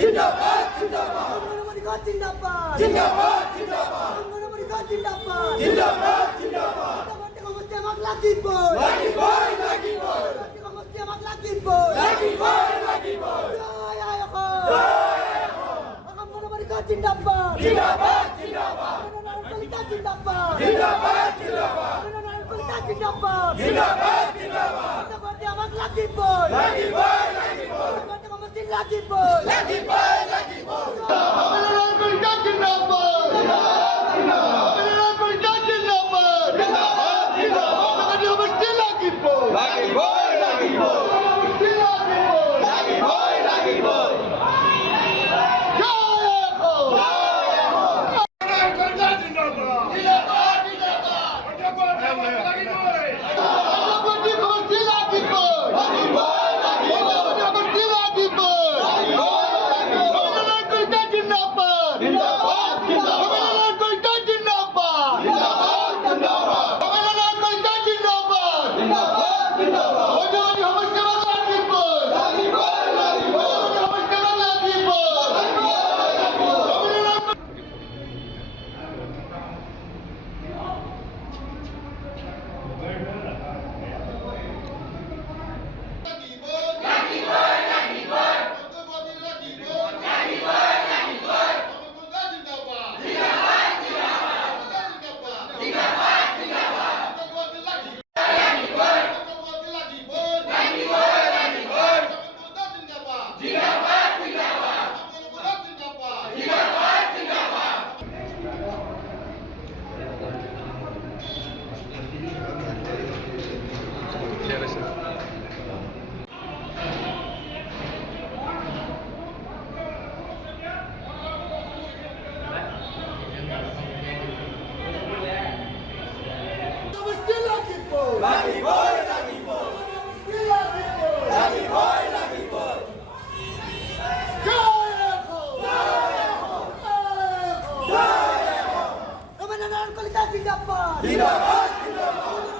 জিন্দাবাদ জিন্দাবাদ অঙ্গনবাড়ি জিন্দাবাদ জিন্দাবাদ জিন্দাবাদ অঙ্গনবাড়ি জিন্দাবাদ জিন্দাবাদ জিন্দাবাদ সমস্যা আমাক লাগিব লাগিব সমস্যা আমাক লাগিব লাগিব জয় আয়কো জয় আয়কো অঙ্গনবাড়ি জিন্দাবাদ জিন্দাবাদ জিন্দাবাদ জিন্দাবাদ জিন্দাবাদ জিন্দাবাদ জিন্দাবাদ জিন্দাবাদ জিন্দাবাদ আমাক লাগিব লাগিব সমস্যা লাগিব লাগিব জিন্দাবাদ জিন্দাবাদ জিন্দাবাদ